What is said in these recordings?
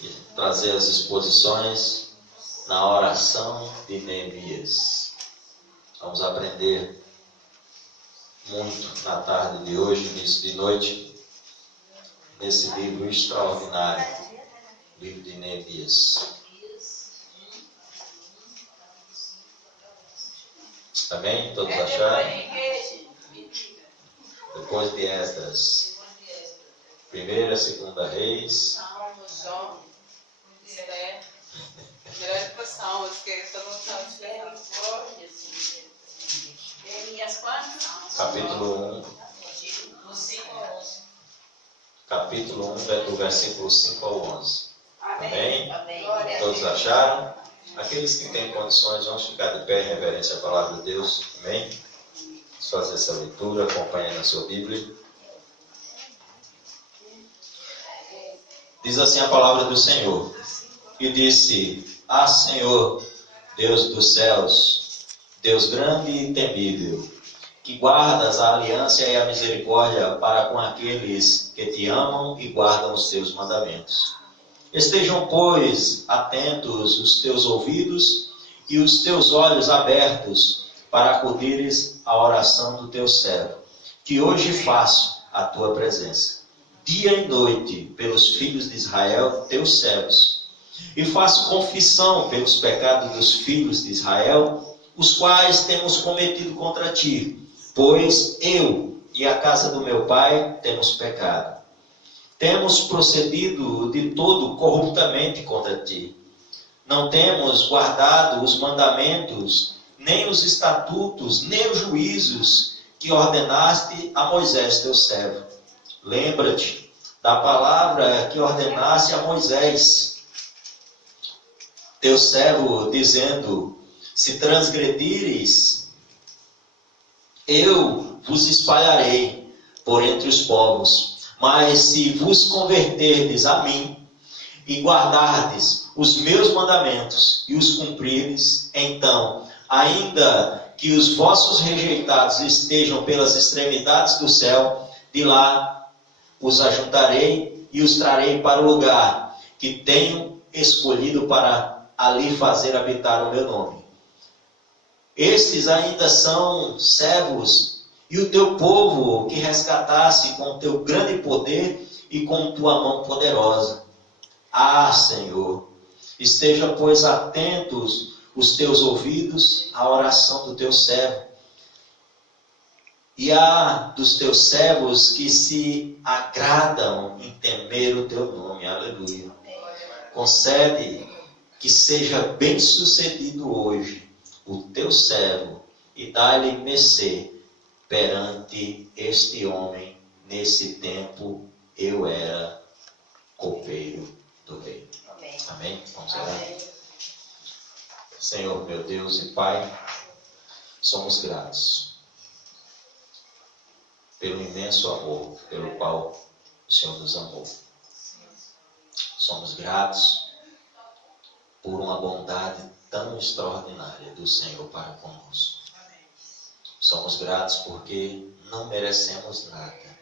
e trazer as exposições na oração de Neemias. Vamos aprender muito na tarde de hoje, início de noite, nesse livro extraordinário, livro de Neemias. Amém? Todos acharam? Depois de Esdras. Primeira, segunda Reis. Melhor expressão, eu esqueci, eu não sabia. Capítulo 1. Capítulo 1, do versículo 5 ao 11. Amém? Todos acharam? Aqueles que têm condições, vão ficar de pé em reverência à palavra de Deus. Amém? Vamos fazer essa leitura, acompanhe na sua Bíblia. Diz assim a palavra do Senhor. E disse: Ah, Senhor, Deus dos céus, Deus grande e temível, que guardas a aliança e a misericórdia para com aqueles que te amam e guardam os teus mandamentos. Estejam, pois, atentos os teus ouvidos e os teus olhos abertos para acudires à oração do teu servo, que hoje faço à tua presença, dia e noite, pelos filhos de Israel, teus servos, e faço confissão pelos pecados dos filhos de Israel, os quais temos cometido contra ti, pois eu e a casa do meu pai temos pecado. Temos procedido de todo corruptamente contra ti. Não temos guardado os mandamentos, nem os estatutos, nem os juízos que ordenaste a Moisés, teu servo. Lembra-te da palavra que ordenaste a Moisés, teu servo, dizendo: se transgredires, eu vos espalharei por entre os povos. Mas se vos converterdes a mim e guardardes os meus mandamentos e os cumprirdes, então, ainda que os vossos rejeitados estejam pelas extremidades do céu, de lá os ajuntarei e os trarei para o lugar que tenho escolhido para ali fazer habitar o meu nome. Estes ainda são servos e o teu povo que resgatasse com o teu grande poder e com tua mão poderosa. Ah, Senhor, esteja, pois, atentos os teus ouvidos à oração do teu servo e a dos teus servos que se agradam em temer o teu nome. Aleluia. Concede que seja bem sucedido hoje o teu servo e dá-lhe mercê perante este homem. Nesse tempo eu era copeiro do rei. Amém? Vamos orar. Senhor, meu Deus e Pai, somos gratos pelo imenso amor pelo qual o Senhor nos amou. Somos gratos por uma bondade tão extraordinária do Senhor para conosco. Somos gratos porque não merecemos nada,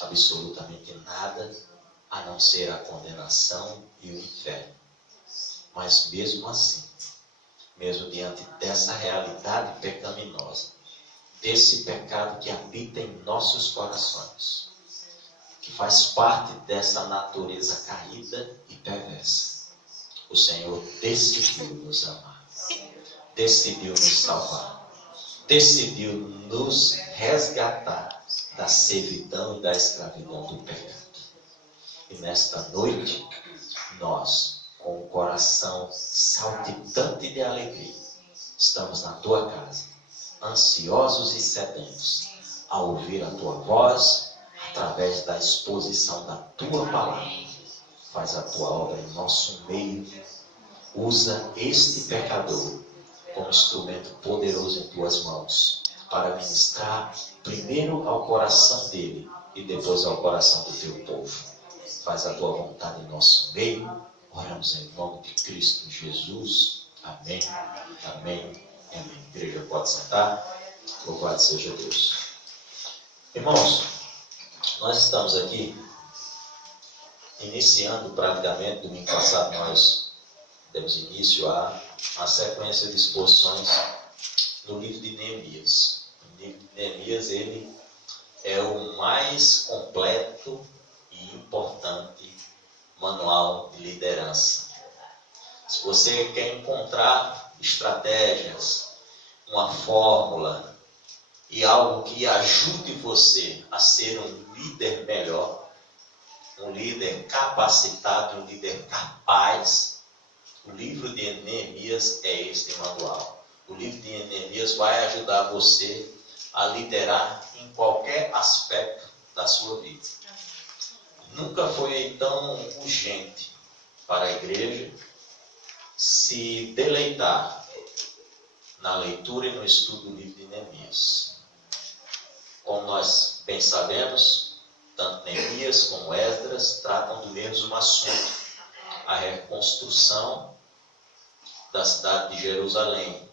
absolutamente nada, a não ser a condenação e o inferno. Mas mesmo assim, mesmo diante dessa realidade pecaminosa, desse pecado que habita em nossos corações, que faz parte dessa natureza caída e perversa, o Senhor decidiu nos amar, decidiu nos salvar, decidiu nos resgatar da servidão e da escravidão do pecado. E nesta noite, nós, com o coração saltitante de alegria, estamos na tua casa, ansiosos e sedentos, a ouvir a tua voz, através da exposição da tua palavra. Faz a tua obra em nosso meio. Usa este pecador como instrumento poderoso em tuas mãos, para ministrar primeiro ao coração dele e depois ao coração do teu povo. Faz a tua vontade em nosso meio. Oramos em nome de Cristo Jesus. Amém. Amém. Amém. A igreja pode sentar. Louvado seja Deus. Irmãos, nós estamos aqui iniciando praticamente, domingo passado nós demos início a uma sequência de exposições no livro de Neemias. O livro de Neemias, ele é o mais completo e importante manual de liderança. Se você quer encontrar estratégias, uma fórmula e algo que ajude você a ser um líder melhor, um líder capacitado, um líder capaz, o livro de Neemias é este manual. O livro de Neemias vai ajudar você a liderar em qualquer aspecto da sua vida. Nunca foi tão urgente para a igreja se deleitar na leitura e no estudo do livro de Neemias. Como nós bem sabemos, tanto Neemias como Esdras tratam do mesmo assunto, a reconstrução da cidade de Jerusalém,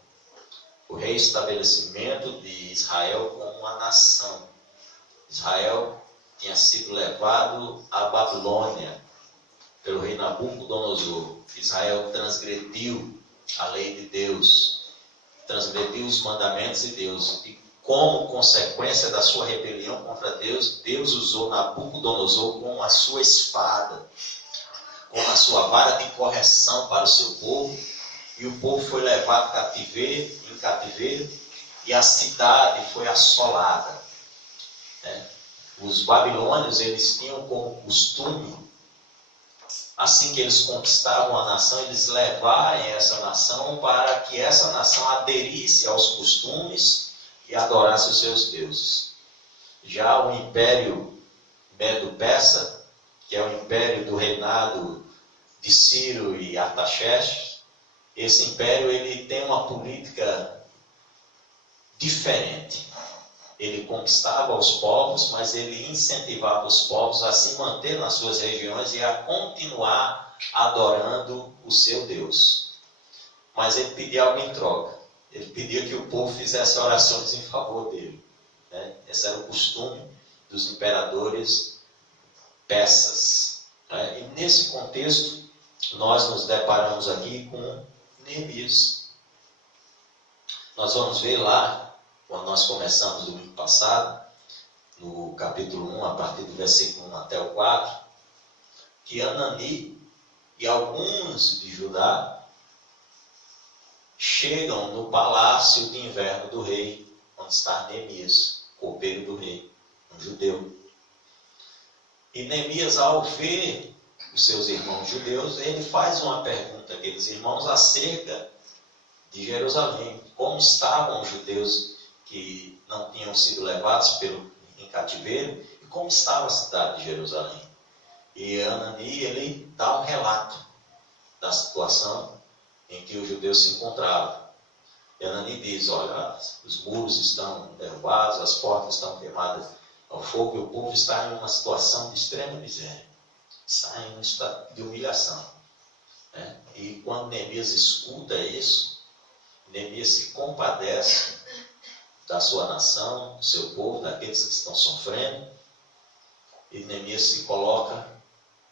o reestabelecimento de Israel como uma nação. Israel tinha sido levado à Babilônia pelo rei Nabucodonosor. Israel transgrediu a lei de Deus, transgrediu os mandamentos de Deus, e como consequência da sua rebelião contra Deus, Deus usou Nabucodonosor como a sua espada, como a sua vara de correção para o seu povo, e o povo foi levado em cativeiro, e a cidade foi assolada. Os babilônios, eles tinham como costume, assim que eles conquistavam a nação, eles levarem essa nação para que essa nação aderisse aos costumes e adorasse os seus deuses. Já o Império Medo-Persa, que é o império do reinado de Ciro e Artaxerxes, esse império ele tem uma política diferente. Ele conquistava os povos, mas ele incentivava os povos a se manter nas suas regiões e a continuar adorando o seu Deus. Mas ele pedia algo em troca. Ele pedia que o povo fizesse orações em favor dele. Esse era o costume dos imperadores persas. E nesse contexto, nós nos deparamos aqui com Neemias. Nós vamos ver lá, quando nós começamos no domingo passado, no capítulo 1, a partir do versículo 1 até o 4, que Hanani e alguns de Judá chegam no palácio de inverno do rei, onde está Neemias, copeiro do rei, um judeu. E Neemias, ao ver os seus irmãos judeus, ele faz uma pergunta àqueles irmãos acerca de Jerusalém. Como estavam os judeus que não tinham sido levados em cativeiro, e como estava a cidade de Jerusalém. E Hanani, ele dá um relato da situação em que os judeus se encontravam. E Hanani diz, olha, os muros estão derrubados, as portas estão queimadas ao fogo, e o povo está em uma situação de extrema miséria, está em um estado de humilhação. E quando Neemias escuta isso, Neemias se compadece da sua nação, do seu povo, daqueles que estão sofrendo, e Neemias se coloca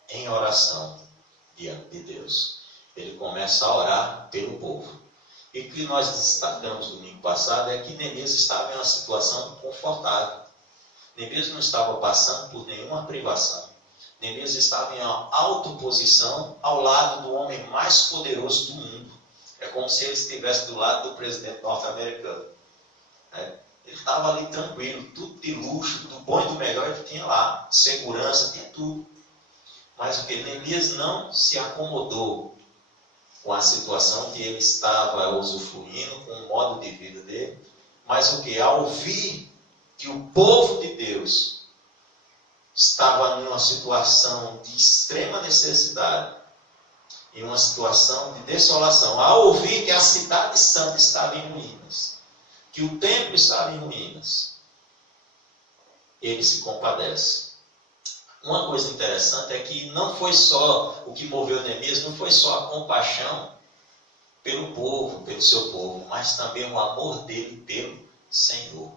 em oração diante de Deus. Ele começa a orar pelo povo. E o que nós destacamos no domingo passado é que Neemias estava em uma situação confortável. Neemias não estava passando por nenhuma privação. Neemias estava em uma alta posição ao lado do homem mais poderoso do mundo. É como se ele estivesse do lado do presidente norte-americano. Ele estava ali tranquilo, tudo de luxo, do bom e do melhor ele tinha lá, segurança, tinha tudo. Mas o que? Neemias não se acomodou com a situação que ele estava usufruindo, com o modo de vida dele, mas o que? Ao ouvir que o povo de Deus estava em uma situação de extrema necessidade, em uma situação de desolação, ao ouvir que a cidade santa estava em ruínas, que o templo estava em ruínas, ele se compadece. Uma coisa interessante é que não foi só o que moveu Neemias, não foi só a compaixão pelo povo, pelo seu povo, mas também o amor dele pelo Senhor.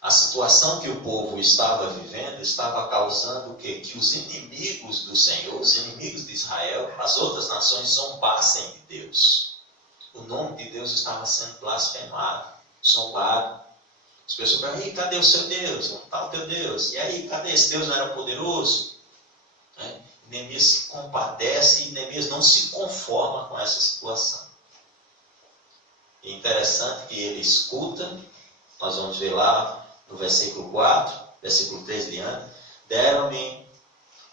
A situação que o povo estava vivendo estava causando o quê? Que os inimigos do Senhor, os inimigos de Israel, as outras nações zombassem de Deus. O nome de Deus estava sendo blasfemado, zombado. As pessoas falam, e aí, cadê o seu Deus? Onde está o teu Deus? E aí, cadê esse Deus? Não era poderoso? Neemias se compadece e Neemias não se conforma com essa situação. É interessante que ele escuta, nós vamos ver lá no versículo 4, versículo 3 diante, deram-me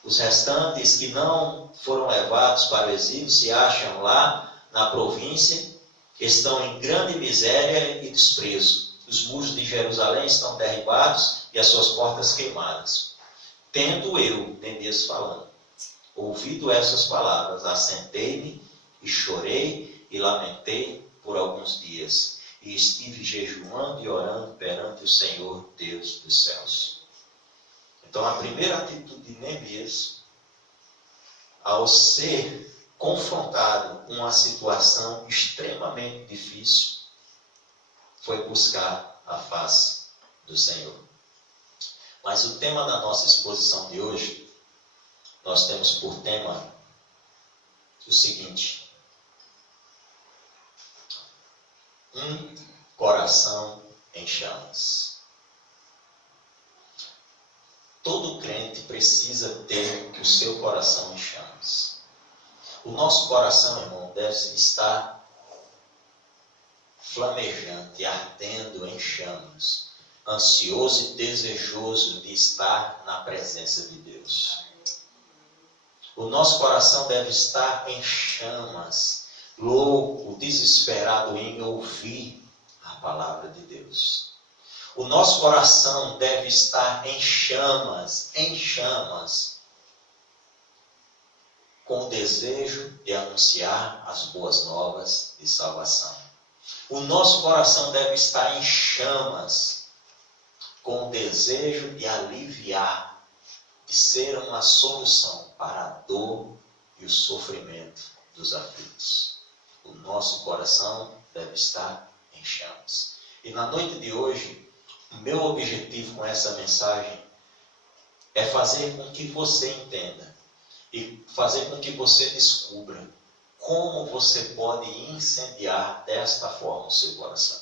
os restantes que não foram levados para o exílio, se acham lá na província, estão em grande miséria e desprezo. Os muros de Jerusalém estão derribados e as suas portas queimadas. Tendo eu, Neemias falando, ouvido essas palavras, assentei-me e chorei e lamentei por alguns dias. E estive jejuando e orando perante o Senhor Deus dos céus. Então a primeira atitude de Neemias, ao ser confrontado com uma situação extremamente difícil, foi buscar a face do Senhor. Mas o tema da nossa exposição de hoje, nós temos por tema o seguinte: um coração em chamas. Todo crente precisa ter o seu coração em chamas. O nosso coração, irmão, deve estar flamejante, ardendo em chamas, ansioso e desejoso de estar na presença de Deus. O nosso coração deve estar em chamas, louco, desesperado em ouvir a palavra de Deus. O nosso coração deve estar em chamas, com o desejo de anunciar as boas novas de salvação. O nosso coração deve estar em chamas, com o desejo de aliviar, de ser uma solução para a dor e o sofrimento dos aflitos. O nosso coração deve estar em chamas. E na noite de hoje, o meu objetivo com essa mensagem é fazer com que você entenda e fazer com que você descubra como você pode incendiar desta forma o seu coração.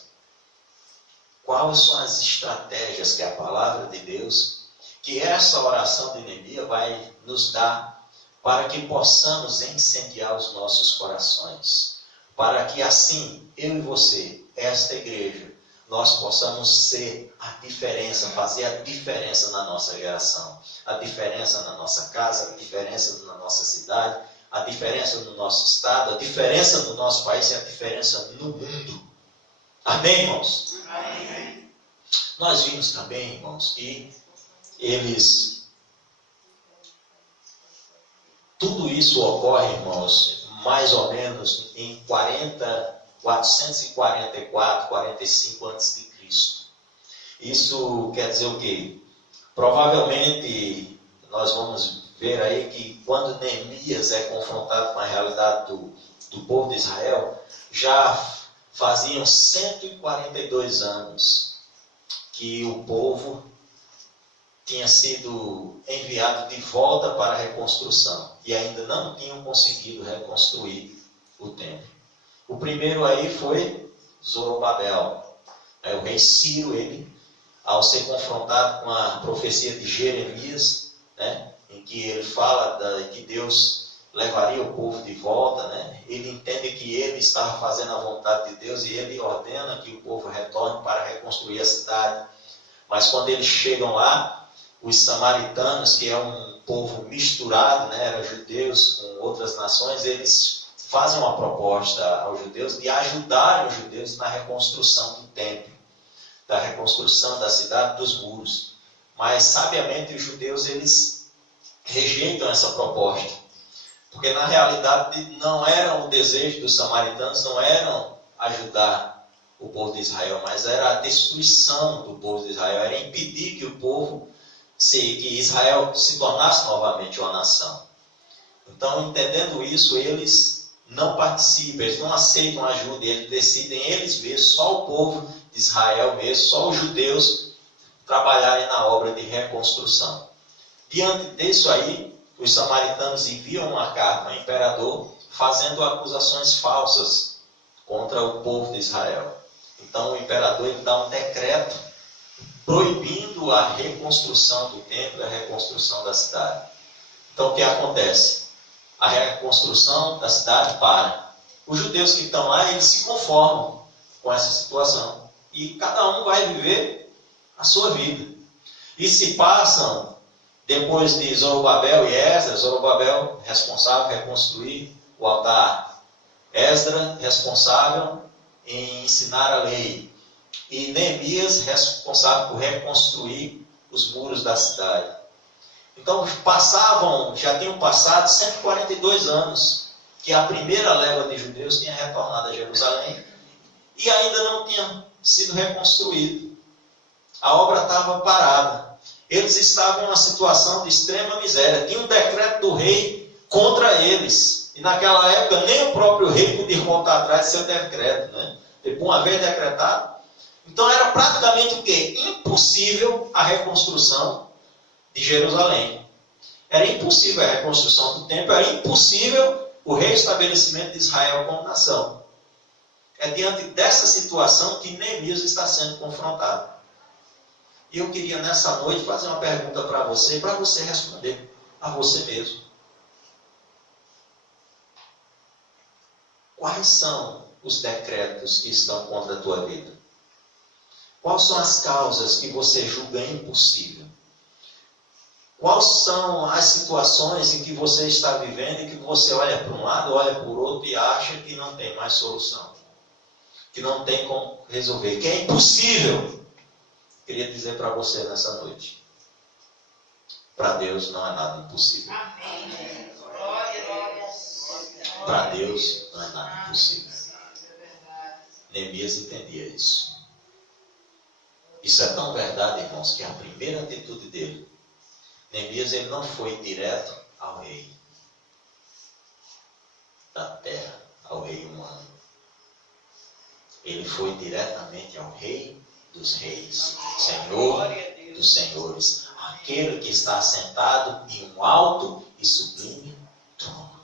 Quais são as estratégias que a palavra de Deus, que essa oração de Neemias vai nos dar para que possamos incendiar os nossos corações. Para que assim, eu e você, esta igreja, nós possamos ser a diferença, fazer a diferença na nossa geração, a diferença na nossa casa, a diferença na nossa cidade, a diferença no nosso estado, a diferença no nosso país e a diferença no mundo. Amém, irmãos? Amém. Nós vimos também, irmãos, que tudo isso ocorre, irmãos, mais ou menos em 444, 45 a.C. Isso quer dizer o quê? Provavelmente nós vamos ver aí que quando Neemias é confrontado com a realidade do povo de Israel, já faziam 142 anos que o povo tinha sido enviado de volta para a reconstrução e ainda não tinham conseguido reconstruir o templo. O primeiro aí foi Zorobabel. Aí o rei Ciro, ele, ao ser confrontado com a profecia de Jeremias, né, em que ele fala que Deus levaria o povo de volta, né, ele entende que ele estava fazendo a vontade de Deus e ele ordena que o povo retorne para reconstruir a cidade. Mas quando eles chegam lá, os samaritanos, que é um povo misturado, né, eram judeus com outras nações, eles fazem uma proposta aos judeus de ajudarem os judeus na reconstrução do templo, da reconstrução da cidade, dos muros. Mas, sabiamente, os judeus, eles rejeitam essa proposta. Porque, na realidade, não era o desejo dos samaritanos, não era ajudar o povo de Israel, mas era a destruição do povo de Israel, era impedir que que Israel se tornasse novamente uma nação. Então, entendendo isso, eles não participam, eles não aceitam ajuda, eles decidem eles mesmos, só o povo de Israel mesmo, só os judeus trabalharem na obra de reconstrução. Diante disso aí, os samaritanos enviam uma carta ao imperador fazendo acusações falsas contra o povo de Israel. Então o imperador ele dá um decreto proibindo a reconstrução do templo e a reconstrução da cidade. Então o que acontece? A reconstrução da cidade para. Os judeus que estão lá, eles se conformam com essa situação. E cada um vai viver a sua vida. E se passam, depois de Zorobabel e Esdras, Zorobabel responsável por reconstruir o altar, Esdras responsável em ensinar a lei, e Neemias responsável por reconstruir os muros da cidade. Então já tinham passado 142 anos que a primeira leva de judeus tinha retornado a Jerusalém e ainda não tinha sido reconstruído. A obra estava parada. Eles estavam em uma situação de extrema miséria. Tinha um decreto do rei contra eles. E naquela época nem o próprio rei podia voltar atrás de seu decreto, né? Depois, uma vez decretado. Então era praticamente o quê? Impossível a reconstrução de Jerusalém. Era impossível a reconstrução do templo, era impossível o reestabelecimento de Israel como nação. É diante dessa situação que Neemias está sendo confrontado. E eu queria nessa noite fazer uma pergunta para você responder a você mesmo. Quais são os decretos que estão contra a tua vida? Quais são as causas que você julga impossível? Quais são as situações em que você está vivendo e que você olha para um lado, olha para o outro e acha que não tem mais solução? Que não tem como resolver, que é impossível? Queria dizer para você nessa noite. Para Deus não é nada impossível. Amém. Para Deus não é nada impossível. Neemias entendia isso. Isso é tão verdade, irmãos, que a primeira atitude dele, Neemias, ele não foi direto ao rei da terra, ao rei humano. Ele foi diretamente ao rei dos reis, Senhor dos senhores, aquele que está sentado em um alto e sublime trono.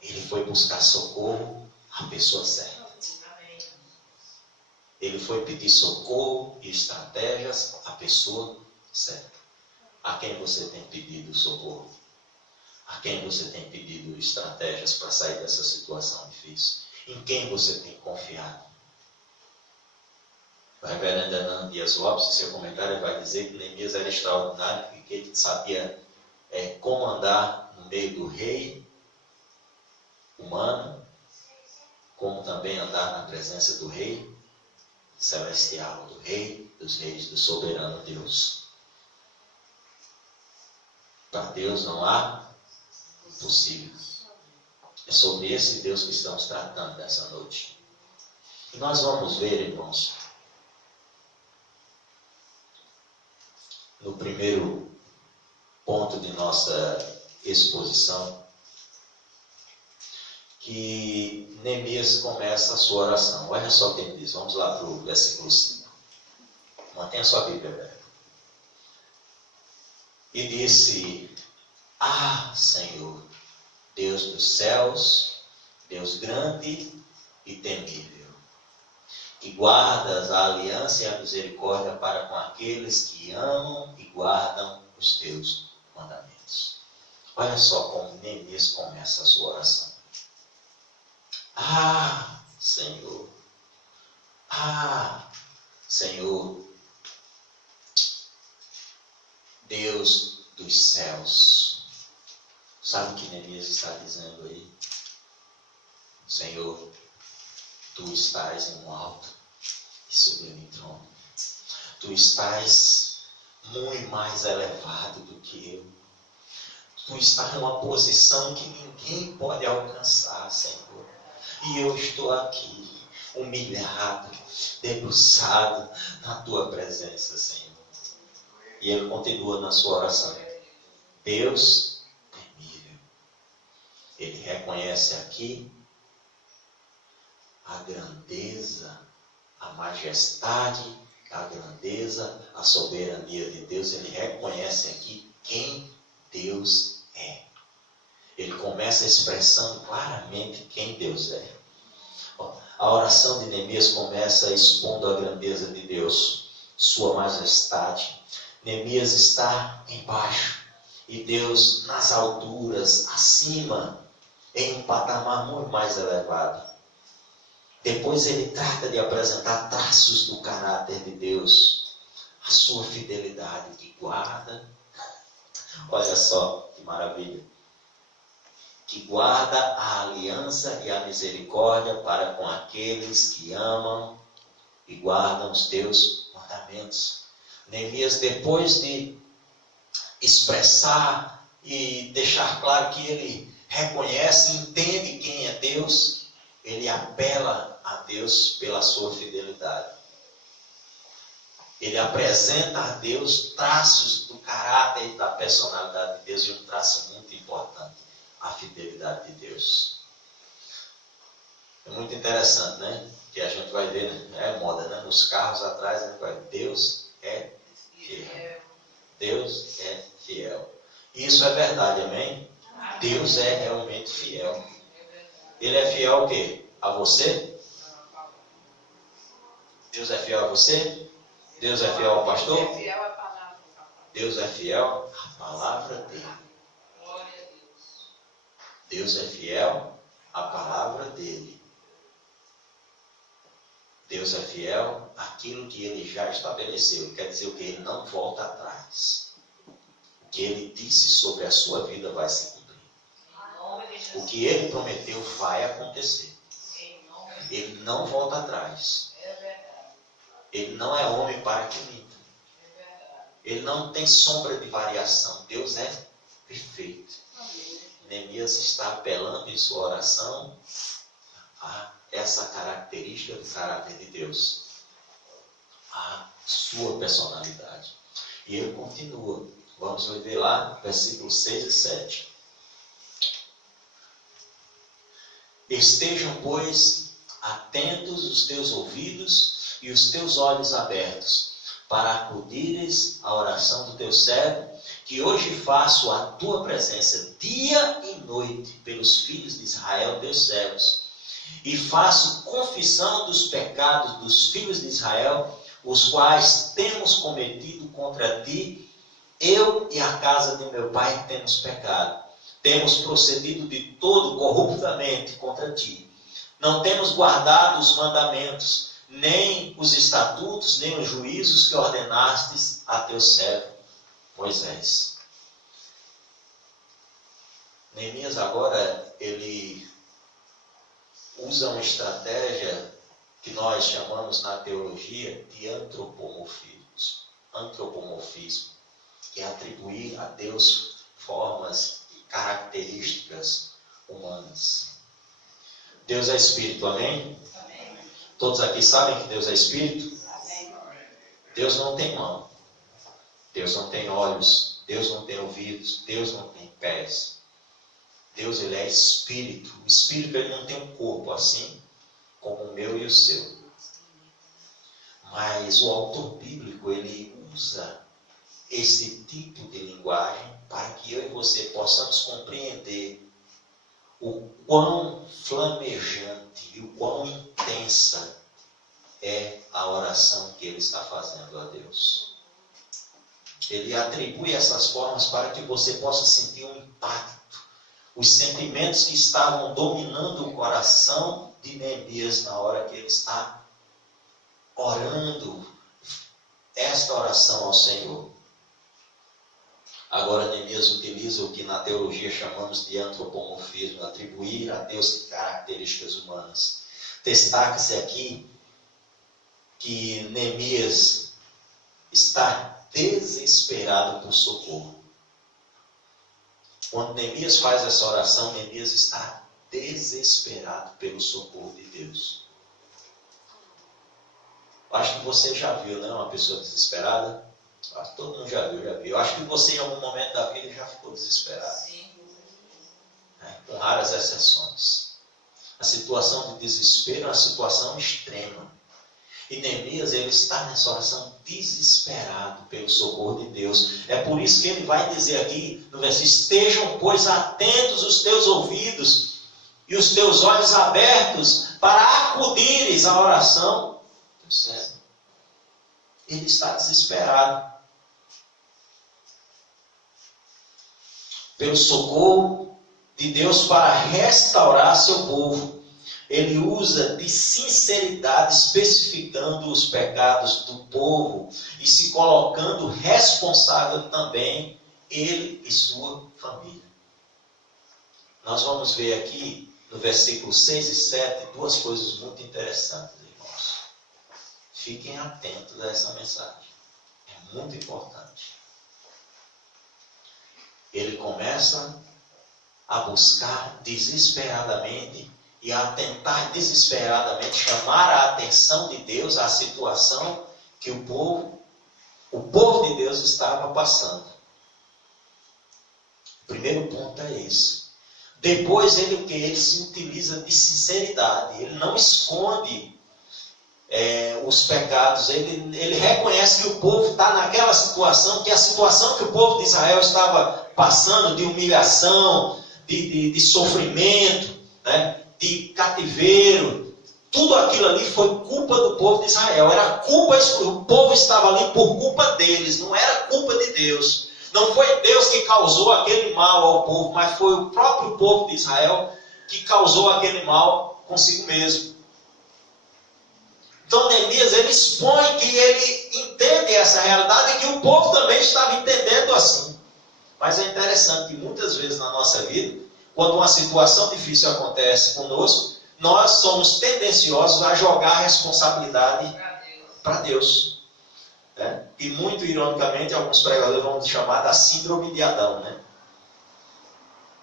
Ele foi buscar socorro à pessoa certa. Ele foi pedir socorro e estratégias à pessoa certa. A quem você tem pedido socorro? A quem você tem pedido estratégias para sair dessa situação difícil? Em quem você tem confiado? O reverendo Hernando Dias Lopes, em seu comentário, vai dizer que Neemias era extraordinário, porque ele sabia comandar no meio do rei humano, como também andar na presença do rei celestial, do rei dos reis, do soberano Deus. Para Deus não há impossível. É sobre esse Deus que estamos tratando nessa noite. E nós vamos ver, irmãos, no primeiro ponto de nossa exposição, que Neemias começa a sua oração. Olha só o que ele diz. Vamos lá para o versículo 5. Mantenha a sua Bíblia aberta. E disse: Senhor, Deus dos céus, Deus grande e temível, que guardas a aliança e a misericórdia para com aqueles que amam e guardam os teus mandamentos. Olha só como Neemias começa a sua oração. Senhor, Senhor, Deus dos céus. Sabe o que Neemias está dizendo aí? Senhor, Tu estás em um alto e sublime trono. Tu estás muito mais elevado do que eu. Tu estás numa posição que ninguém pode alcançar, Senhor. E eu estou aqui, humilhado, debruçado na Tua presença, Senhor. E ele continua na sua oração. Deus temível. Ele reconhece aqui a grandeza, a majestade, a grandeza, a soberania de Deus. Ele reconhece aqui quem Deus é. Ele começa expressando claramente quem Deus é. A oração de Neemias começa expondo a grandeza de Deus, sua majestade. Neemias está embaixo e Deus nas alturas, acima, em um patamar muito mais elevado. Depois ele trata de apresentar traços do caráter de Deus, a sua fidelidade que guarda. Olha só que maravilha. Que guarda a aliança e a misericórdia para com aqueles que amam e guardam os teus mandamentos. Neemias, depois de expressar e deixar claro que ele reconhece e entende quem é Deus, ele apela a Deus pela sua fidelidade. Ele apresenta a Deus traços do caráter e da personalidade de Deus, e um traço muito importante, a fidelidade de Deus. É muito interessante, né? Que a gente vai ver, né? É moda, né? Nos carros atrás, a gente vai ver, Deus é fiel. Deus é fiel. E isso é verdade, amém? Deus é realmente fiel. Ele é fiel ao quê? A você? Deus é fiel a você? Deus é fiel ao pastor? Deus é fiel à palavra dele. Deus é fiel à palavra dele. Deus é fiel àquilo que ele já estabeleceu. Quer dizer o que? Ele não volta atrás. O que ele disse sobre a sua vida vai se cumprir. O que ele prometeu vai acontecer. Ele não volta atrás. Ele não é homem para que minta. Ele não tem sombra de variação. Deus é perfeito. Neemias está apelando em sua oração a essa característica do caráter de Deus, a sua personalidade. E ele continua. Vamos ver lá, versículos 6 e 7. Estejam, pois, atentos os teus ouvidos e os teus olhos abertos, para acudires à oração do teu servo, que hoje faço a tua presença dia e noite pelos filhos de Israel, teus servos, e faço confissão dos pecados dos filhos de Israel, os quais temos cometido contra ti. Eu e a casa de meu pai temos pecado, temos procedido de todo corruptamente contra ti. Não temos guardado os mandamentos, nem os estatutos, nem os juízos que ordenastes a teu servo Moisés. Neemias agora, ele usa uma estratégia que nós chamamos na teologia de antropomorfismo, que é atribuir a Deus formas e características humanas. Deus é Espírito, amém? Amém. Todos aqui sabem que Deus é Espírito? Amém. Deus não tem mão, Deus não tem olhos, Deus não tem ouvidos, Deus não tem pés. Deus, ele é Espírito. O Espírito, ele não tem um corpo assim como o meu e o seu. Mas o autor bíblico, ele usa esse tipo de linguagem para que eu e você possamos compreender o quão flamejante e o quão intensa é a oração que ele está fazendo a Deus. Ele atribui essas formas para que você possa sentir um impacto. Os sentimentos que estavam dominando o coração de Neemias na hora que ele está orando esta oração ao Senhor. Agora Neemias utiliza o que na teologia chamamos de antropomorfismo, atribuir a Deus características humanas. Destaca-se aqui que Neemias está desesperado por socorro. Quando Neemias faz essa oração, Neemias está desesperado pelo socorro de Deus. Eu acho que você já viu, né? Uma pessoa desesperada. Acho que todo mundo já viu. Eu acho que você em algum momento da vida já ficou desesperado. Sim. Com raras exceções. A situação de desespero é uma situação extrema. E Neemias, ele está nessa oração desesperado pelo socorro de Deus. É por isso que ele vai dizer aqui no versículo: estejam, pois, atentos os teus ouvidos e os teus olhos abertos para acudires à oração do servo. Ele está desesperado pelo socorro de Deus para restaurar seu povo. Ele usa de sinceridade, especificando os pecados do povo e se colocando responsável também, ele e sua família. Nós vamos ver aqui no versículo 6 e 7 duas coisas muito interessantes, irmãos. Fiquem atentos a essa mensagem. É muito importante. Ele começa a buscar desesperadamente e a tentar desesperadamente chamar a atenção de Deus à situação que o povo de Deus estava passando. O primeiro ponto é esse. Depois ele se utiliza de sinceridade. Ele não esconde os pecados. Ele reconhece que o povo está naquela situação, que a situação que o povo de Israel estava passando, de humilhação, de sofrimento, né? De cativeiro, tudo aquilo ali foi culpa do povo de Israel. Era culpa, o povo estava ali por culpa deles, não era culpa de Deus. Não foi Deus que causou aquele mal ao povo, mas foi o próprio povo de Israel que causou aquele mal consigo mesmo. Então Neemias, ele expõe que ele entende essa realidade e que o povo também estava entendendo assim. Mas é interessante que muitas vezes na nossa vida, quando uma situação difícil acontece conosco, nós somos tendenciosos a jogar a responsabilidade para Deus. Né? E muito ironicamente, alguns pregadores vão chamar da síndrome de Adão. Né?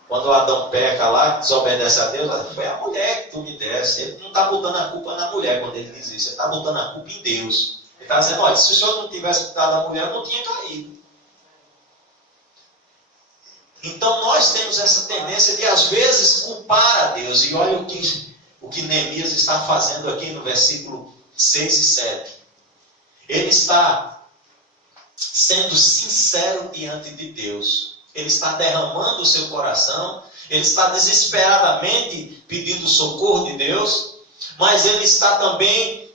Quando Adão peca lá, desobedece a Deus, foi a mulher que tu me desse. Ele não está botando a culpa na mulher quando ele diz isso, ele está botando a culpa em Deus. Ele está dizendo: olha, se o senhor não tivesse dado a mulher, eu não tinha caído. Então nós temos essa tendência de às vezes culpar a Deus. E olha o que Neemias está fazendo aqui no versículo 6 e 7. Ele está sendo sincero diante de Deus. Ele está derramando o seu coração. Ele está desesperadamente pedindo socorro de Deus. Mas ele está também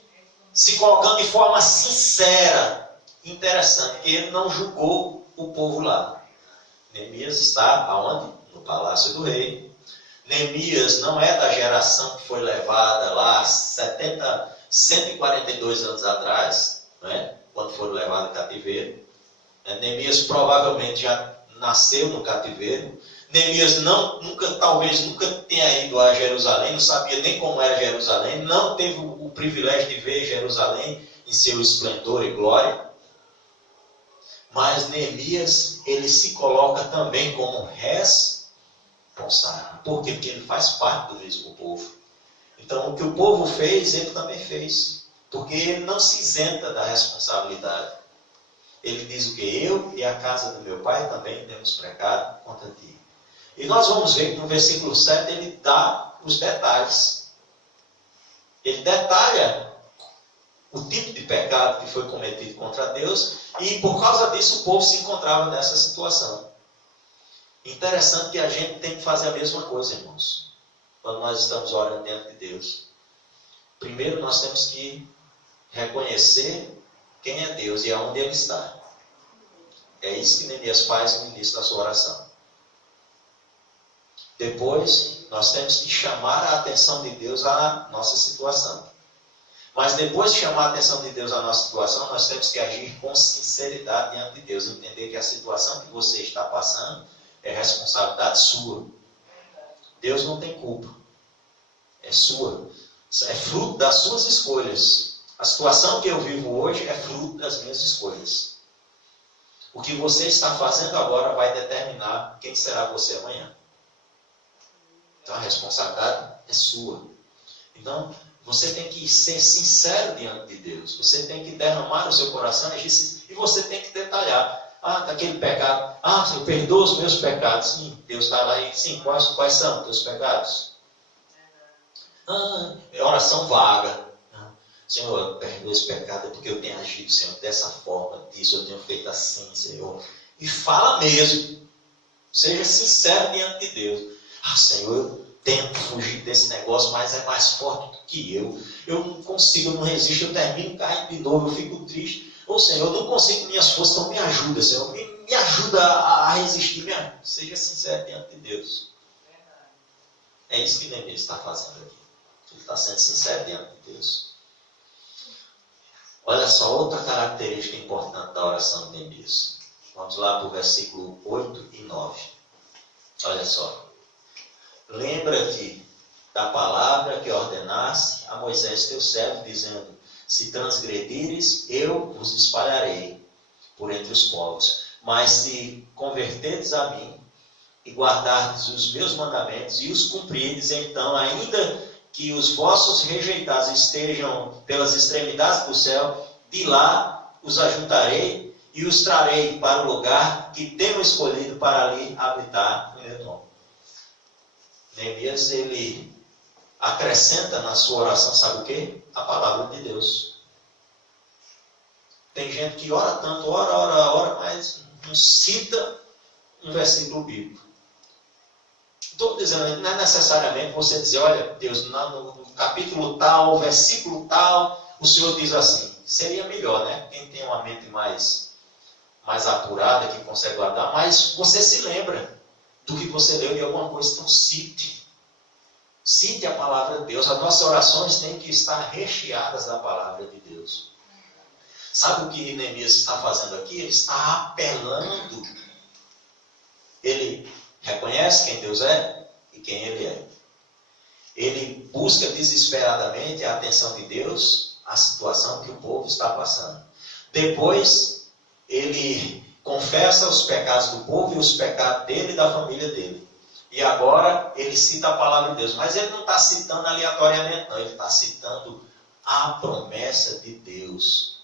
se colocando de forma sincera. Interessante que ele não julgou o povo lá. Neemias está aonde? No palácio do rei. Neemias não é da geração que foi levada lá 142 anos atrás, né? Quando foram levados em cativeiro. Neemias provavelmente já nasceu no cativeiro. Neemias talvez nunca tenha ido a Jerusalém, não sabia nem como era Jerusalém, não teve o privilégio de ver Jerusalém em seu esplendor e glória. Mas Neemias, ele se coloca também como responsável. Por quê? Porque ele faz parte do mesmo povo. Então, o que o povo fez, ele também fez. Porque ele não se isenta da responsabilidade. Ele diz o que? Eu e a casa do meu pai também temos pecado contra ti. E nós vamos ver que no versículo 7 ele dá os detalhes. Ele detalha o tipo de pecado que foi cometido contra Deus, e por causa disso o povo se encontrava nessa situação. Interessante que a gente tem que fazer a mesma coisa, irmãos, quando nós estamos orando diante de Deus. Primeiro nós temos que reconhecer quem é Deus e aonde Ele está. É isso que Neemias faz no início da sua oração. Depois nós temos que chamar a atenção de Deus à nossa situação. Mas depois de chamar a atenção de Deus à nossa situação, nós temos que agir com sinceridade diante de Deus. Entender que a situação que você está passando é responsabilidade sua. Deus não tem culpa. É sua. É fruto das suas escolhas. A situação que eu vivo hoje é fruto das minhas escolhas. O que você está fazendo agora vai determinar quem será você amanhã. Então a responsabilidade é sua. Então, você tem que ser sincero diante de Deus. Você tem que derramar o seu coração e você tem que detalhar. Daquele pecado. Eu perdoo os meus pecados. Sim, Deus está lá e sim, quais são os teus pecados? É oração vaga. Senhor, perdoa esse pecado, é porque eu tenho agido, Senhor, dessa forma, disso, eu tenho feito assim, Senhor. E fala mesmo. Seja sincero diante de Deus. Senhor, eu tento fugir desse negócio, mas é mais forte do que eu. Eu não consigo, eu não resisto, eu termino caindo de novo, eu fico triste. Ô Senhor, eu não consigo minhas forças, então me ajuda, Senhor. Me ajuda a resistir. Seja sincero diante de Deus. É isso que Neemias está fazendo aqui. Ele está sendo sincero diante de Deus. Olha só, outra característica importante da oração de Neemias. Vamos lá para o versículo 8 e 9. Olha só. Lembra-te da palavra que ordenaste a Moisés teu servo, dizendo: se transgredires, eu vos espalharei por entre os povos. Mas se converterdes a mim e guardardes os meus mandamentos e os cumprirdes, então, ainda que os vossos rejeitados estejam pelas extremidades do céu, de lá os ajuntarei e os trarei para o lugar que tenho escolhido para ali habitar o meu nome. Neemias, ele acrescenta na sua oração, sabe o quê? A palavra de Deus. Tem gente que ora tanto, ora, mas não cita um versículo bíblico. Estou dizendo, não é necessariamente você dizer, olha, Deus, no capítulo tal, versículo tal, o Senhor diz assim. Seria melhor, né? Quem tem uma mente mais apurada, que consegue guardar, mas você se lembra do que você leu de alguma coisa, então cite. Cite a palavra de Deus. As nossas orações têm que estar recheadas da palavra de Deus. Sabe o que Neemias está fazendo aqui? Ele está apelando. Ele reconhece quem Deus é e quem Ele é. Ele busca desesperadamente a atenção de Deus à situação que o povo está passando. Depois, ele confessa os pecados do povo e os pecados dele e da família dele. E agora, ele cita a palavra de Deus. Mas ele não está citando aleatoriamente, não. Ele está citando a promessa de Deus.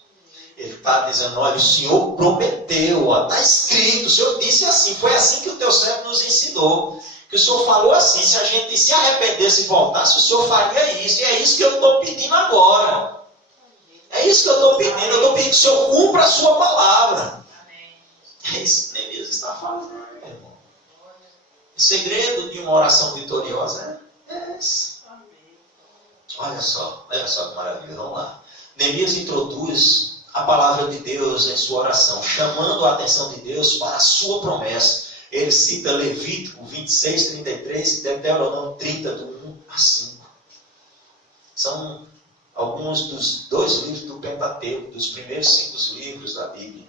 Ele está dizendo, olha, o Senhor prometeu, está escrito, o Senhor disse assim, foi assim que o teu servo nos ensinou, que o Senhor falou assim, se a gente se arrependesse e voltasse, o Senhor faria isso, e é isso que eu estou pedindo agora. É isso que eu estou pedindo, eu estou pedindo que o Senhor cumpra a sua palavra. É isso que Neemias está fazendo, meu irmão. O segredo de uma oração vitoriosa é esse. Olha só que maravilha, vamos lá. Neemias introduz a palavra de Deus em sua oração, chamando a atenção de Deus para a sua promessa. Ele cita Levítico 26, 33 e Deuteronômio 30, do 1 a 5. São alguns dos 2 livros do Pentateuco, dos primeiros 5 livros da Bíblia.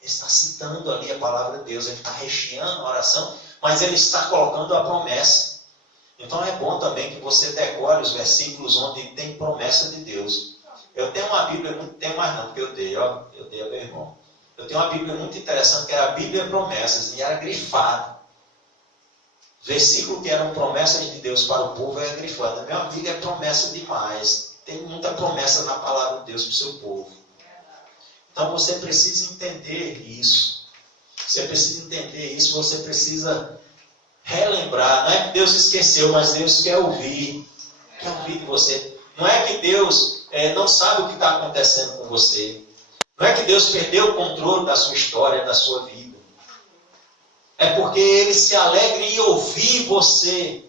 Ele está citando ali a palavra de Deus, ele está recheando a oração, mas ele está colocando a promessa. Então é bom também que você decore os versículos onde tem promessa de Deus. Eu tenho uma Bíblia, não tenho mais não, porque eu dei a meu irmão. Eu tenho uma Bíblia muito interessante, que era a Bíblia Promessas, e era grifado. Versículo que eram promessas de Deus para o povo era grifado. Meu amigo, é promessa demais. Tem muita promessa na palavra de Deus para o seu povo. Então você precisa entender isso. Você precisa entender isso, você precisa relembrar. Não é que Deus esqueceu, mas Deus quer ouvir. Quer ouvir de você. Não é que Deus não sabe o que está acontecendo com você. Não é que Deus perdeu o controle da sua história, da sua vida. É porque Ele se alegra em ouvir você.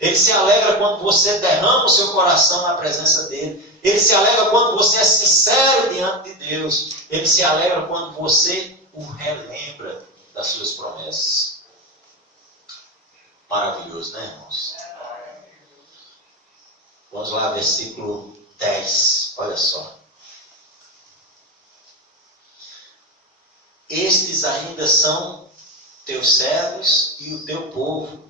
Ele se alegra quando você derrama o seu coração na presença dEle. Ele se alegra quando você é sincero diante de Deus. Ele se alegra quando você o relembra das suas promessas. Maravilhoso, né, irmãos? Vamos lá, versículo 10. Olha só. Estes ainda são teus servos e o teu povo,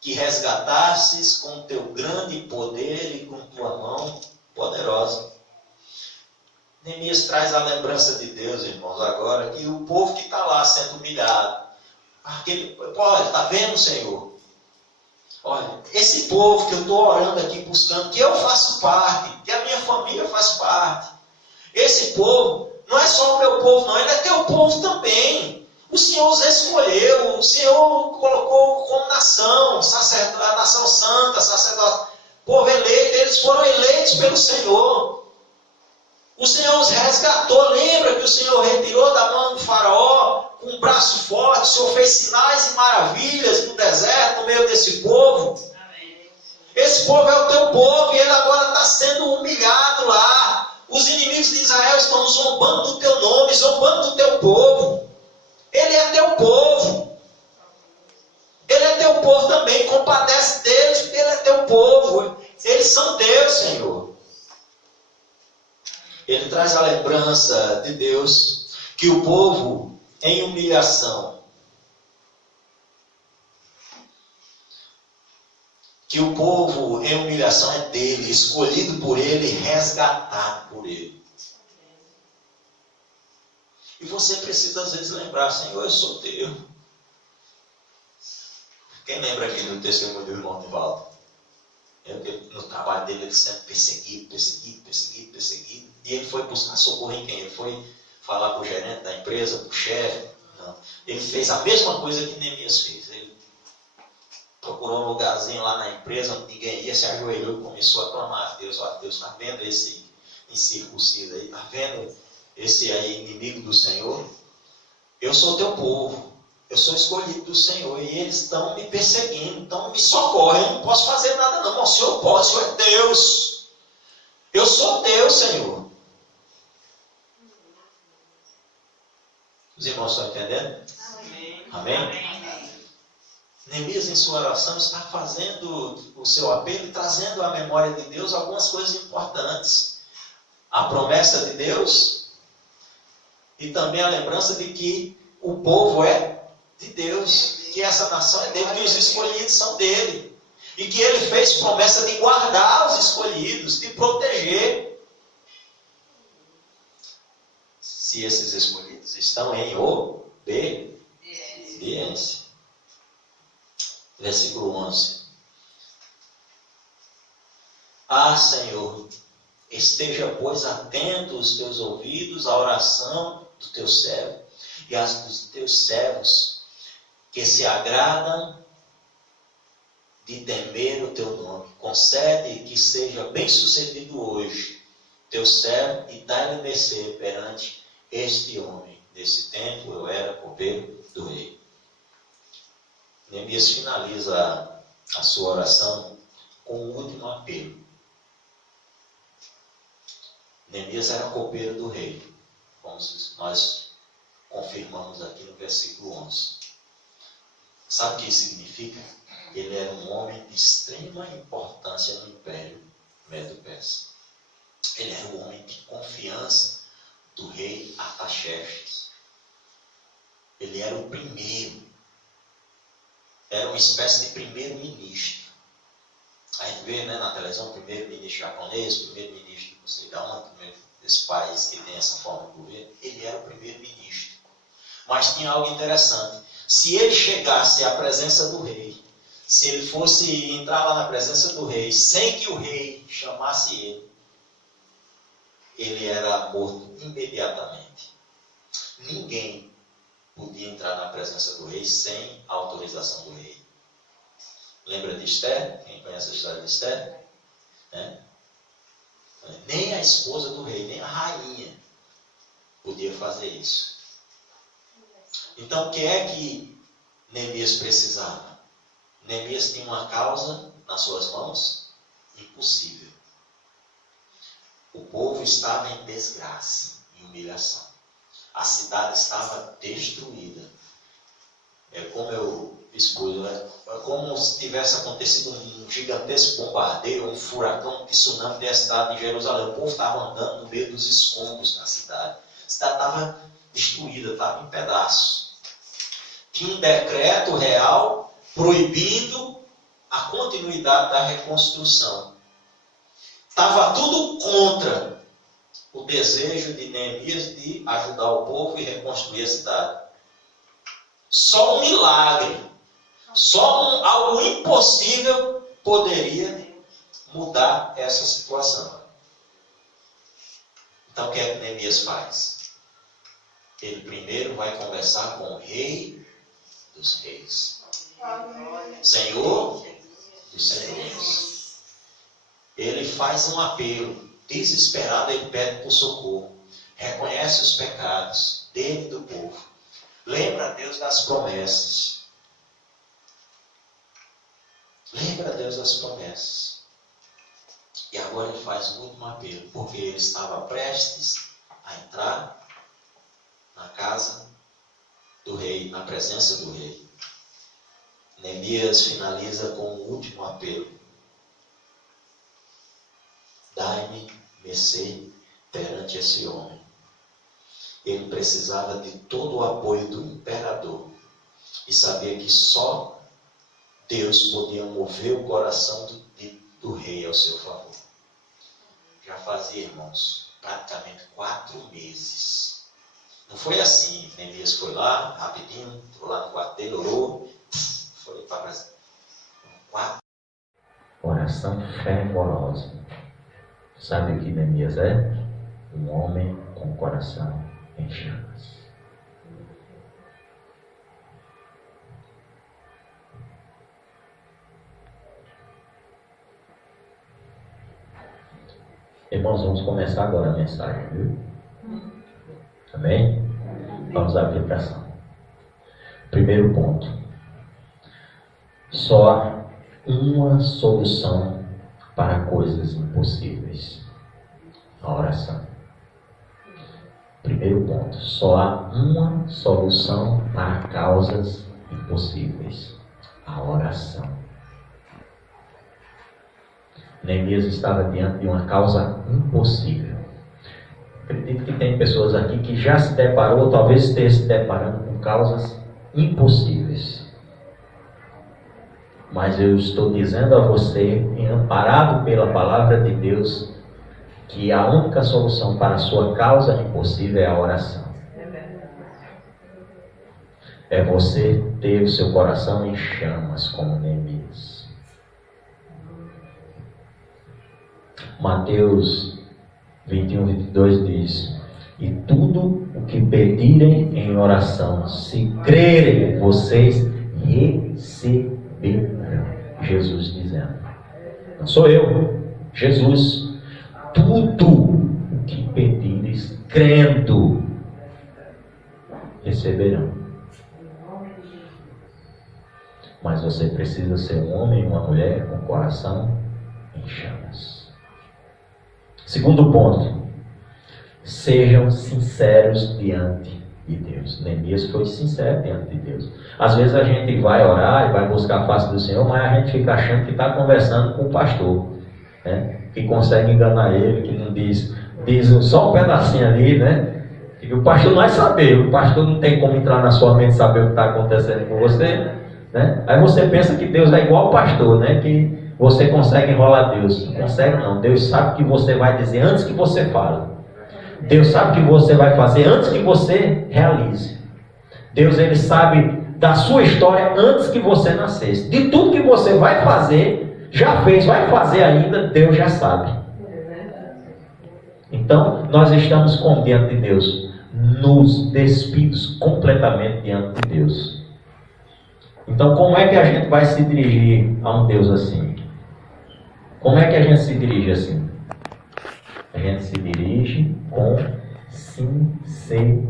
que resgatastes com teu grande poder e com tua mão poderosa. Neemias traz a lembrança de Deus, irmãos, agora, que o povo que está lá sendo humilhado, olha, está vendo, Senhor? Olha, esse povo que eu estou orando aqui, buscando, que eu faço parte, que a minha família faz parte, esse povo, não é só o meu povo, não, ele é teu povo também. O Senhor os escolheu, o Senhor colocou como nação, a nação santa, sacerdote. Povo eleito, eles foram eleitos pelo Senhor. O Senhor os resgatou. Lembra que o Senhor retirou da mão do faraó com um braço forte. O Senhor fez sinais e maravilhas no deserto, no meio desse povo. Esse povo é o teu povo e ele agora está sendo humilhado lá. Os inimigos de Israel estão zombando do teu nome, zombando do teu povo. Ele é teu povo. Ele é teu povo também. Compadece deles, porque ele é teu povo. Eles são teus, Senhor. Ele traz a lembrança de Deus que o povo em humilhação, é dele, escolhido por ele, resgatado por ele. E você precisa às vezes lembrar, Senhor, eu sou teu. Quem lembra aqui do testemunho do irmão Nivaldo? No trabalho dele ele sempre perseguido. E ele foi buscar socorro em quem? Ele foi falar para o gerente da empresa, para o chefe. Não. Ele fez a mesma coisa que Neemias fez. Ele procurou um lugarzinho lá na empresa onde ninguém ia, se ajoelhou e começou a clamar a Deus. Ó, Deus, está vendo esse incircunciso aí? Está vendo esse aí inimigo do Senhor? Eu sou teu povo. Eu sou escolhido do Senhor e eles estão me perseguindo, então me socorrem. Eu não posso fazer nada não. O Senhor pode, o Senhor é Deus. Eu sou Deus, Senhor. Os irmãos estão entendendo? Amém? Amém? Neemias, em sua oração, está fazendo o seu apelo e trazendo à memória de Deus algumas coisas importantes. A promessa de Deus e também a lembrança de que o povo é de Deus, que essa nação é dele, que os escolhidos são dele. E que ele fez promessa de guardar os escolhidos, de proteger. Se esses escolhidos estão em obediência. Versículo 11. Ah, Senhor, esteja, pois, atento os teus ouvidos à oração do teu servo e às dos teus servos, que se agradam de temer o teu nome. Concede que seja bem sucedido hoje teu servo e dá-lhe mercê perante este homem. Nesse tempo eu era copeiro do rei. Neemias finaliza a sua oração com o último apelo. Neemias era copeiro do rei, como nós confirmamos aqui no versículo 11. Sabe o que isso significa? Ele era um homem de extrema importância no Império Medo-Persa. Ele era um homem de confiança do rei Artaxerxes. Ele era o primeiro. Era uma espécie de primeiro-ministro. A gente vê, né, na televisão, primeiro-ministro japonês, primeiro-ministro não sei de onde, desse país que tem essa forma de governo. Ele era o primeiro-ministro. Mas tinha algo interessante. Se ele chegasse à presença do rei, se ele fosse entrar lá na presença do rei, sem que o rei chamasse ele era morto imediatamente. Ninguém podia entrar na presença do rei sem a autorização do rei. Lembra de Esther? Quem conhece a história de Esther? Nem a esposa do rei, nem a rainha podia fazer isso. Então, o que é que Neemias precisava? Neemias tinha uma causa nas suas mãos impossível. O povo estava em desgraça, em humilhação. A cidade estava destruída. É como eu expus, é como se tivesse acontecido um gigantesco bombardeio, um furacão, um tsunami da cidade de Jerusalém. O povo estava andando no meio dos escombros da cidade. A cidade estava destruída, estava em pedaços. Tinha um decreto real proibindo a continuidade da reconstrução. Estava tudo contra o desejo de Neemias de ajudar o povo e reconstruir a cidade. Só um milagre, algo impossível poderia mudar essa situação. Então o que é que Neemias faz? Ele primeiro vai conversar com o rei dos reis. Senhor dos senhores. faz um apelo. Desesperado, ele pede por socorro. Reconhece os pecados dele e do povo. Lembra a Deus das promessas. Lembra a Deus das promessas. E agora ele faz um último apelo, porque ele estava prestes a entrar na casa do rei, na presença do rei. Neemias finaliza com um último apelo. Dai-me mercê perante esse homem. Ele precisava de todo o apoio do imperador e sabia que só Deus podia mover o coração do rei ao seu favor. Já fazia, irmãos, praticamente 4 meses. Não foi assim. Neemias foi lá, rapidinho, entrou lá no quarto dele, orou, foi para Brasil. 4. Oração fervorosa. Sabe o que Neemias é? Um homem com o coração em chamas. Irmãos, vamos começar agora a mensagem, viu? Amém? Vamos à aplicação. Primeiro ponto. Só há uma solução para coisas impossíveis. A oração. Primeiro ponto. Só há uma solução para causas impossíveis. A oração. Neemias estava diante de uma causa impossível. Acredito que tem pessoas aqui que já se deparou, talvez esteja se deparando com causas impossíveis. Mas eu estou dizendo a você, amparado pela palavra de Deus, que a única solução para a sua causa impossível é a oração. É você ter o seu coração em chamas, como Neemias. Mateus 21, 22 diz: e tudo o que pedirem em oração, se crerem, vocês receberão. Jesus dizendo. Não sou eu, Jesus. Tudo o que pedires, crendo, receberão. Mas você precisa ser um homem e uma mulher com o coração em chamas. Segundo ponto, sejam sinceros diante de Deus. Neemias foi sincero diante de Deus. Às vezes a gente vai orar e vai buscar a face do Senhor, mas a gente fica achando que está conversando com o pastor, né? Que consegue enganar ele, que não diz só um pedacinho ali, né? Que o pastor não vai saber, o pastor não tem como entrar na sua mente e saber o que está acontecendo com você, né? Aí você pensa que Deus é igual ao pastor, né? Que você consegue enrolar Deus. Não consegue não. Deus sabe o que você vai dizer antes que você fale. Deus sabe o que você vai fazer antes que você realize. Deus, ele sabe da sua história antes que você nascesse. De tudo que você vai fazer, já fez, vai fazer ainda, Deus já sabe. Então, nós estamos com diante de Deus, nos despidos completamente diante de Deus. Então, como é que a gente vai se dirigir a um Deus assim? Como é que a gente se dirige assim? A gente se dirige com sinceridade.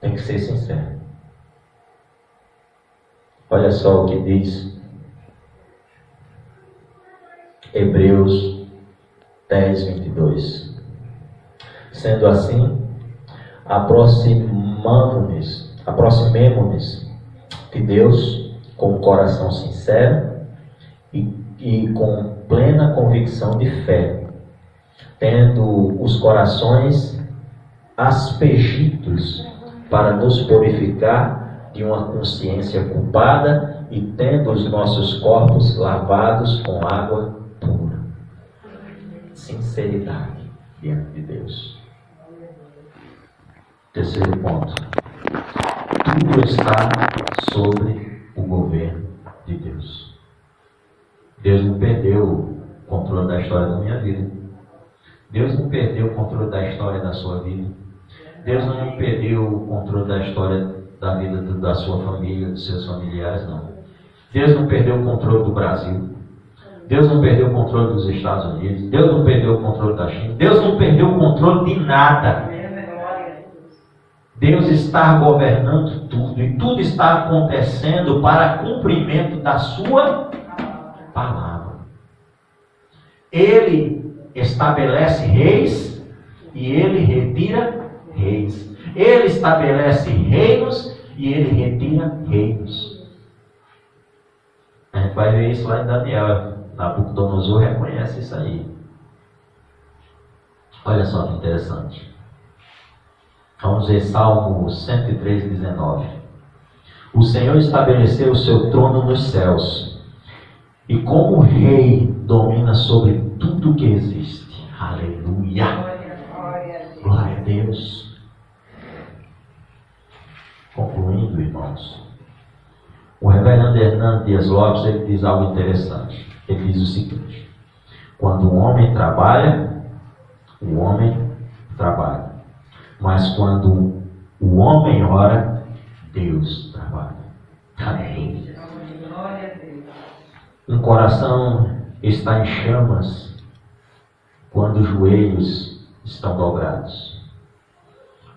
Tem que ser sincero. Olha só o que diz Hebreus 10, 22. Sendo assim, aproximemo-nos de Deus com um coração sincero e com plena convicção de fé, tendo os corações aspergidos para nos purificar de uma consciência culpada e tendo os nossos corpos lavados com água pura. Sinceridade diante de Deus. Terceiro ponto. Tudo está sobre o governo de Deus. Deus não perdeu o controle da história da minha vida. Deus não perdeu o controle da história da sua vida. Deus não perdeu o controle da história da vida da sua família, dos seus familiares, não. Deus não perdeu o controle do Brasil. Deus não perdeu o controle dos Estados Unidos. Deus não perdeu o controle da China. Deus não perdeu o controle de nada. Deus está governando tudo. E tudo está acontecendo para cumprimento da sua palavra. Ele estabelece reis e ele retira reis. Ele estabelece reinos e ele retira reinos. A gente vai ver isso lá em Daniel. Nabucodonosor reconhece isso aí. Olha só que interessante. Vamos ver Salmo 103, 19. O Senhor estabeleceu o seu trono nos céus, e como rei domina sobre tudo que existe. Aleluia! Glória a Deus. Concluindo, irmãos, o reverendo Hernando Dias Lopes, ele diz algo interessante. Ele diz o seguinte: quando o homem trabalha, mas quando o homem ora, Deus trabalha. Amém. Um coração está em chamas quando os joelhos estão dobrados,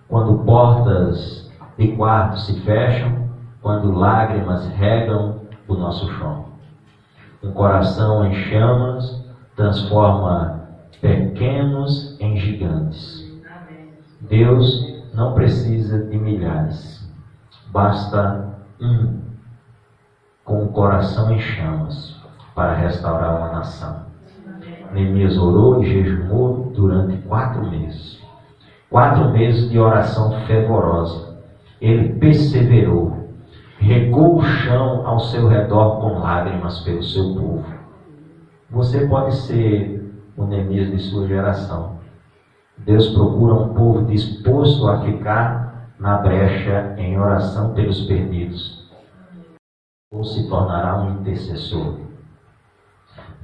quando portas de quarto se fecham, quando lágrimas regam o nosso chão. Um coração em chamas transforma pequenos em gigantes. Deus não precisa de milhares, basta um com o coração em chamas para restaurar uma nação. Neemias orou e jejuou durante 4 meses. 4 meses de oração fervorosa. Ele perseverou, regou o chão ao seu redor com lágrimas pelo seu povo. Você pode ser o Neemias de sua geração. Deus procura um povo disposto a ficar na brecha em oração pelos perdidos, ou se tornará um intercessor.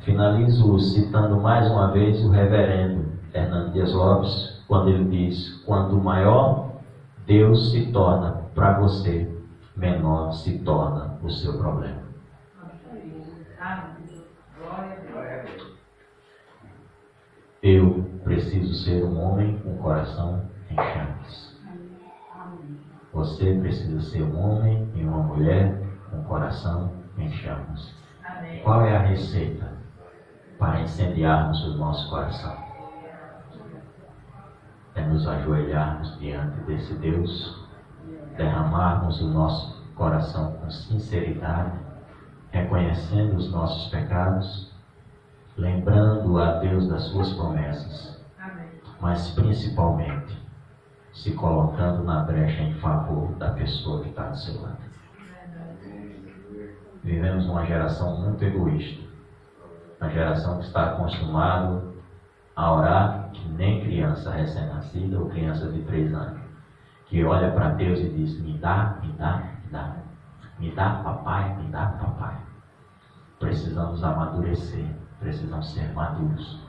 Finalizo citando mais uma vez o reverendo Hernando Dias Lopes, quando ele diz: quando maior Deus se torna para você, menor se torna o seu problema. Eu preciso ser um homem com coração em chamas. Você precisa ser um homem e uma mulher com coração em chamas. Qual é a receita para incendiarmos o nosso coração? É nos ajoelharmos diante desse Deus, derramarmos o nosso coração com sinceridade, reconhecendo os nossos pecados, lembrando a Deus das suas promessas, mas principalmente se colocando na brecha em favor da pessoa que está do seu lado. Vivemos uma geração muito egoísta, uma geração que está acostumada a orar que nem criança recém-nascida ou criança de 3 anos, que olha para Deus e diz: me dá, me dá, me dá, me dá papai, me dá papai. Precisamos amadurecer, precisamos ser maduros.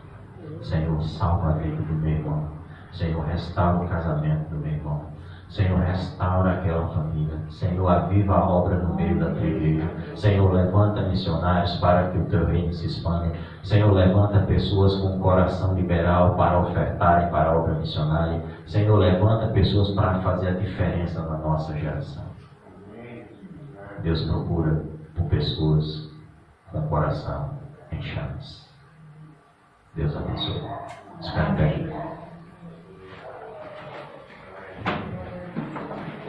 Senhor, salva a vida do meu irmão. Senhor, restaura o casamento do meu irmão. Senhor, restaura aquela família. Senhor, aviva a obra no meio da tua igreja. Senhor, levanta missionários para que o teu reino se expanda. Senhor, levanta pessoas com um coração liberal para ofertarem para a obra missionária. Senhor, levanta pessoas para fazer a diferença na nossa geração. Deus procura por pessoas com o coração em chamas. Deus abençoe. Espero que